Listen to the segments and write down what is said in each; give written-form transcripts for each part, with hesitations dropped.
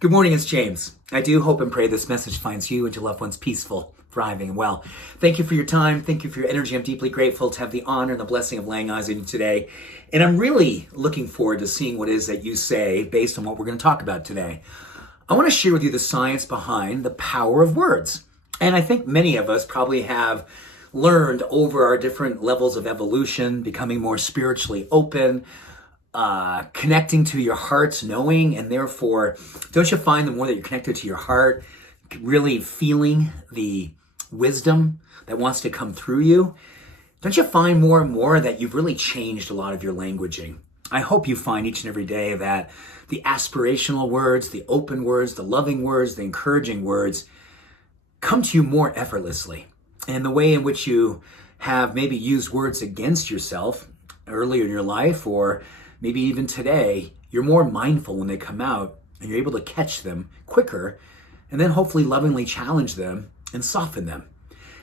Good morning, it's James. I do hope and pray this message finds you and your loved ones peaceful, thriving, and well. Thank you for your time. Thank you for your energy. I'm deeply grateful to have the honor and the blessing of laying eyes on you today. And I'm really looking forward to seeing what it is that you say based on what we're going to talk about today. I want to share with you the science behind the power of words. And I think many of us probably have learned over our different levels of evolution, becoming more spiritually open, connecting to your heart's knowing, and therefore, don't you find the more that you're connected to your heart, really feeling the wisdom that wants to come through you, don't you find more and more that you've really changed a lot of your languaging? I hope you find each and every day that the aspirational words, the open words, the loving words, the encouraging words come to you more effortlessly. And the way in which you have maybe used words against yourself earlier in your life, or maybe even today, you're more mindful when they come out and you're able to catch them quicker and then hopefully lovingly challenge them and soften them.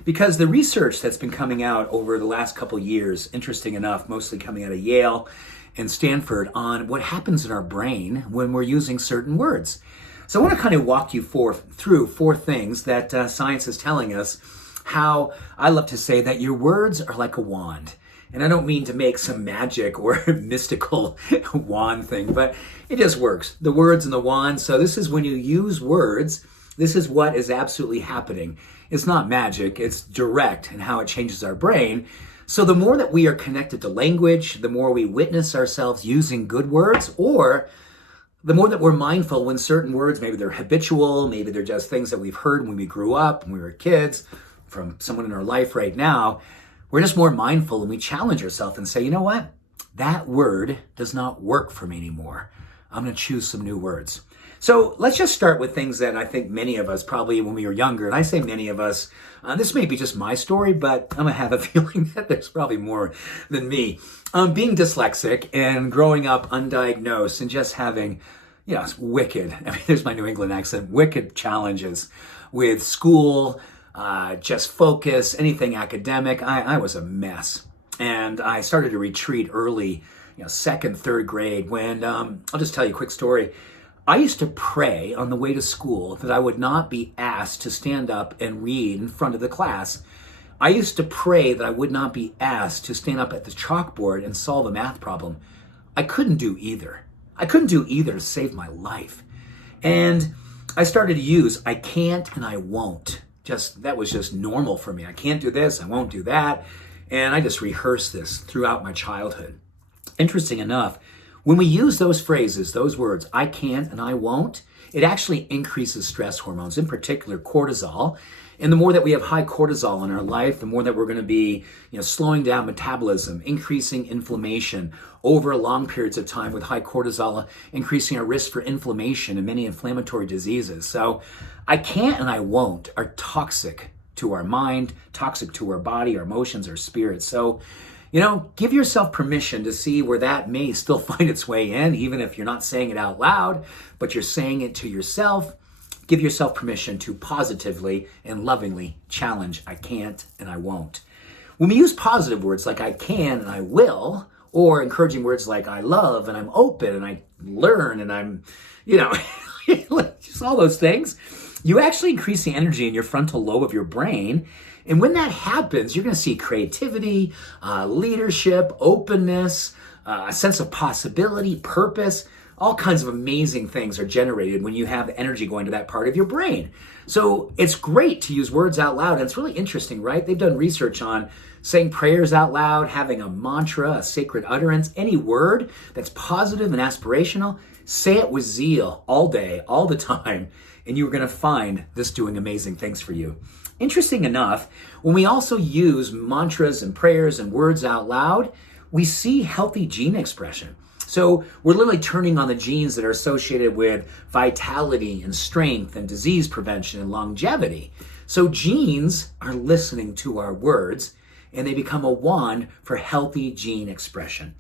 Because the research that's been coming out over the last couple years, interesting enough, mostly coming out of Yale and Stanford, on what happens in our brain when we're using certain words. So I want to kind of walk you through four things that science is telling us, how I love to say that your words are like a wand. And I don't mean to make some magic or mystical wand thing, but it just works. The words and the wand. So this is when you use words, this is what is absolutely happening. It's not magic, it's direct in how it changes our brain. So the more that we are connected to language, the more we witness ourselves using good words, or the more that we're mindful when certain words, maybe they're habitual, maybe they're just things that we've heard when we grew up, when we were kids, from someone in our life right now, we're just more mindful and we challenge ourselves and say, you know what? That word does not work for me anymore. I'm going to choose some new words. So let's just start with things that I think many of us probably when we were younger, and I say many of us, this may be just my story, but I'm going to have a feeling that there's probably more than me. Being dyslexic and growing up undiagnosed and just having, it's wicked. I mean, there's my New England accent, wicked challenges with school, just focus, anything academic. I was a mess. And I started to retreat early, second, third grade when, I'll just tell you a quick story. I used to pray on the way to school that I would not be asked to stand up and read in front of the class. I used to pray that I would not be asked to stand up at the chalkboard and solve a math problem. I couldn't do either. I couldn't do either to save my life. And I started to use I can't and I won't. That was just normal for me. I can't do this, I won't do that. And I just rehearsed this throughout my childhood. Interesting enough, when we use those phrases, those words, I can't and I won't, it actually increases stress hormones, in particular cortisol. And the more that we have high cortisol in our life, the more that we're going to be, slowing down metabolism, increasing inflammation over long periods of time with high cortisol, increasing our risk for inflammation and many inflammatory diseases. So I can't and I won't are toxic to our mind, toxic to our body, our emotions, our spirit. So, give yourself permission to see where that may still find its way in, even if you're not saying it out loud, but you're saying it to yourself. Give yourself permission to positively and lovingly challenge I can't and I won't. When we use positive words like I can and I will, or encouraging words like I love and I'm open and I learn and I'm, just all those things, you actually increase the energy in your frontal lobe of your brain. And when that happens, you're going to see creativity, leadership, openness, a sense of possibility, purpose. All kinds of amazing things are generated when you have energy going to that part of your brain. So it's great to use words out loud. And it's really interesting, right? They've done research on saying prayers out loud, having a mantra, a sacred utterance, any word that's positive and aspirational. Say it with zeal all day, all the time, and you're going to find this doing amazing things for you. Interesting enough, when we also use mantras and prayers and words out loud, we see healthy gene expression. So we're literally turning on the genes that are associated with vitality and strength and disease prevention and longevity. So genes are listening to our words and they become a wand for healthy gene expression.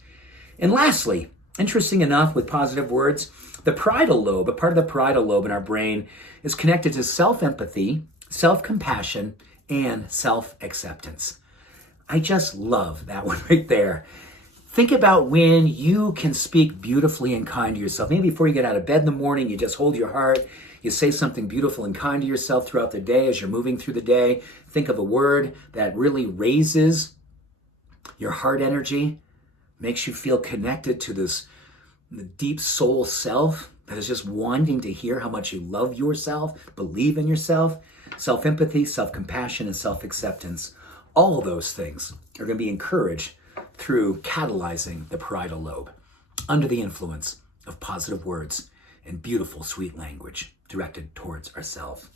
And lastly, interesting enough with positive words, the parietal lobe, a part of the parietal lobe in our brain is connected to self-empathy, self-compassion, and self-acceptance. I just love that one right there. Think about when you can speak beautifully and kind to yourself. Maybe before you get out of bed in the morning, you just hold your heart. You say something beautiful and kind to yourself throughout the day as you're moving through the day. Think of a word that really raises your heart energy, makes you feel connected to this deep soul self that is just wanting to hear how much you love yourself, believe in yourself. Self-empathy, self-compassion, and self-acceptance. All those things are going to be encouraged through catalyzing the parietal lobe under the influence of positive words and beautiful, sweet language directed towards ourselves.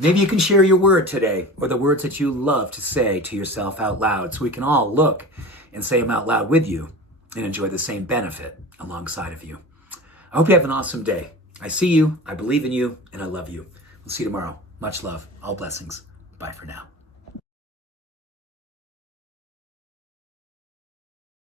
Maybe you can share your word today, or the words that you love to say to yourself out loud, so we can all look and say them out loud with you and enjoy the same benefit alongside of you. I hope you have an awesome day. I see you, I believe in you, and I love you. We'll see you tomorrow. Much love. All blessings. Bye for now.